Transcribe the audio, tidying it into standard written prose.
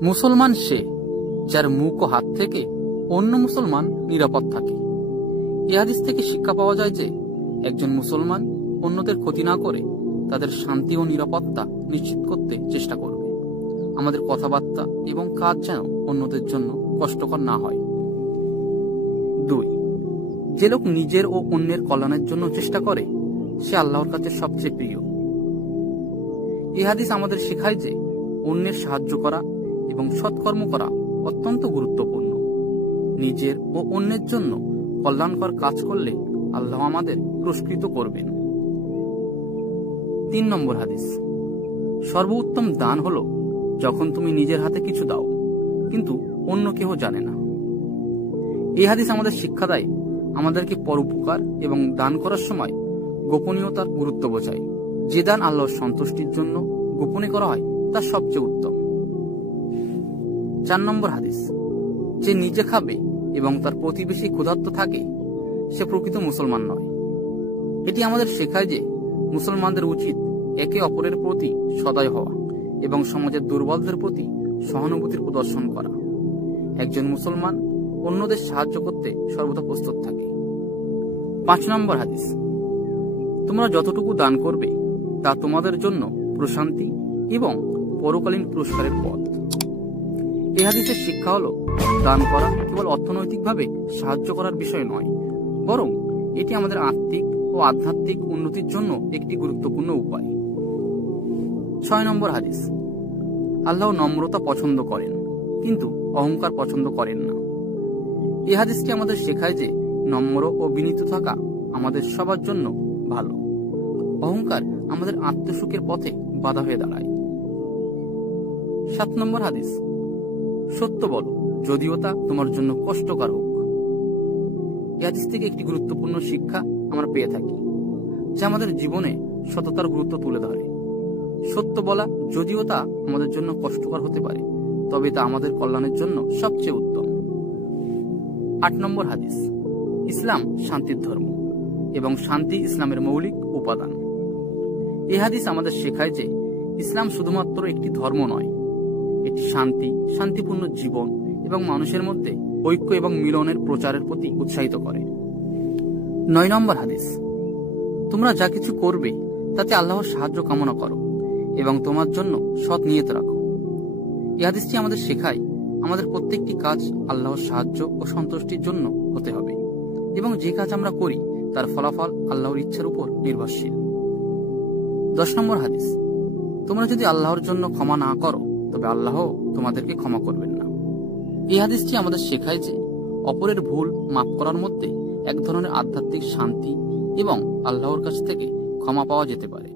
মুসলমান সে যার মুখ ও হাত থেকে অন্য মুসলমান নিরাপদ থাকে। এ হাদিস থেকে শিক্ষা পাওয়া যায় যে একজন মুসলমান অন্যদের ক্ষতি না করে তাদের শান্তি ও নিরাপত্তা নিশ্চিত করতে চেষ্টা করবে। আমাদের কথাবার্তা এবং কাজ যেন অন্যদের জন্য কষ্টকর না হয়। 2. যে লোক নিজের ও অন্যের কল্যাণের জন্য চেষ্টা করে সে আল্লাহর কাছে সবচেয়ে প্রিয়। এই হাদিস আমাদের শেখায় যে অন্যের সাহায্য করা এবং সৎকর্ম করা অত্যন্ত গুরুত্বপূর্ণ। নিজের ও অন্যের জন্য কল্যাণকর কাজ করলে আল্লাহ আমাদের পুরস্কৃত করবেন। 3 নম্বর হাদিস, সর্বোত্তম দান হলো যখন তুমি নিজের হাতে কিছু দাও কিন্তু অন্য কেউ জানে না। এই হাদিস আমাদের শিক্ষা দেয় আমাদেরকে পরোপকার এবং দান করার সময় গোপনীয়তার গুরুত্ব বোঝায়। যে দান আল্লাহর সন্তুষ্টির জন্য গোপনে করা হয় তা সবচেয়ে উত্তম। 4 নম্বর হাদিস, যে নিজে খাবে এবং তার প্রতিবেশী ক্ষুধার্ত থাকে সে প্রকৃত মুসলমান নয়। এটি আমাদের শেখায় যে মুসলমানদের উচিত একে অপরের প্রতি সদয় হওয়া এবং সমাজের দুর্বলদের প্রতি সহানুভূতির প্রদর্শন করা। একজন মুসলমান অন্যদের সাহায্য করতে সর্বদা প্রস্তুত থাকে। 5 নম্বর হাদিস, তোমরা যতটুকু দান করবে তা তোমাদের জন্য প্রশান্তি এবং পরকালীন পুরস্কারের পথ। এই হাদিসের শিক্ষা হলো দান করা কেবল অর্থনৈতিকভাবে সাহায্য করার বিষয় নয়, বরং এটি আমাদের আত্মিক ও আধ্যাত্মিক উন্নতির জন্য একটি গুরুত্বপূর্ণ উপায়। 6 নম্বর হাদিস, আল্লাহ নম্রতা পছন্দ করেন কিন্তু অহংকার পছন্দ করেন না। এই হাদিসটি আমাদের শেখায় যে নম্র ও বিনীত থাকা আমাদের সবার জন্য ভালো। অহংকার আমাদের আত্মসুখের পথে বাধা হয়ে দাঁড়ায়। 7 নম্বর হাদিস, সত্য বলো যদিও তা তোমার জন্য কষ্টকর হোক। এই হাদিস থেকে একটি গুরুত্বপূর্ণ শিক্ষা আমরা পেয়ে থাকি যা আমাদের জীবনে সততার গুরুত্ব তুলে ধরে। সত্য বলা যদিও তা আমাদের জন্য কষ্টকর হতে পারে, তবে তা আমাদের কল্যাণের জন্য সবচেয়ে উত্তম। 8 নম্বর হাদিস, ইসলাম শান্তির ধর্ম এবং শান্তি ইসলামের মৌলিক উপাদান। এই হাদিস আমাদের শেখায় যে ইসলাম শুধুমাত্র একটি ধর্ম নয়, এটি শান্তি, শান্তিপূর্ণ জীবন এবং মানুষের মধ্যে ঐক্য এবং মিলনের প্রচারের প্রতি উৎসাহিত করে। 9 নম্বর হাদিস, তোমরা যা কিছু করবে তাতে আল্লাহর সাহায্য কামনা করো এবং তোমার জন্য সৎ নিয়ত রাখো। এই হাদিসটি আমাদের শেখায় আমাদের প্রত্যেকটি কাজ আল্লাহর সাহায্য ও সন্তুষ্টির জন্য হতে হবে এবং যে কাজ আমরা করি তার ফলাফল আল্লাহর ইচ্ছার উপর নির্ভরশীল। 10 নম্বর হাদিস, তোমরা যদি আল্লাহর জন্য ক্ষমা না করো তবে আল্লাহ তোমাদেরকে ক্ষমা করবেন না। এই হাদিসটি আমাদের শেখায় যে অপরের ভুল মাফ করার মধ্যে এক ধরনের আধ্যাত্মিক শান্তি এবং আল্লাহর কাছ থেকে ক্ষমা পাওয়া যেতে পারে।